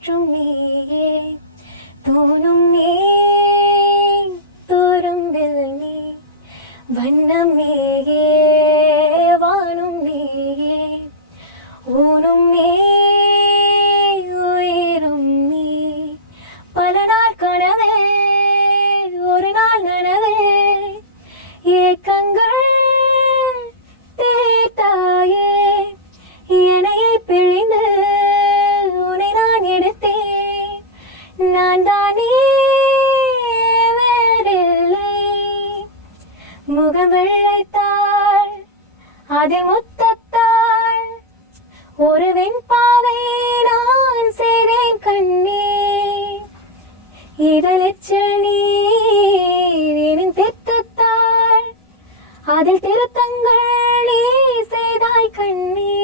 காற்றும் நீயே தோணும் நீ தோறும்பில் நீ வண்ணம் நீயே வானும் நீயே ஊனும் நீ உயிரும் நீ பல நாள் கனவே ஒரு நாள் நனவே ஏக்கங்கள் தேத்தாயே என்னையை பிழிந்து உன்னை நான் எடுத்தேன் நான் தானே வேறில்லை முகம் வெள்ளைத்தாள் அதில் முத்தத்தாள் ஒரு வெண்பாவை நான் செய்தேன் கண்ணே இதழெச்சில் நீரின் திட்டத்தாள் அதில் திருத்தங்கள் நீ செய்தாய் கண்ணே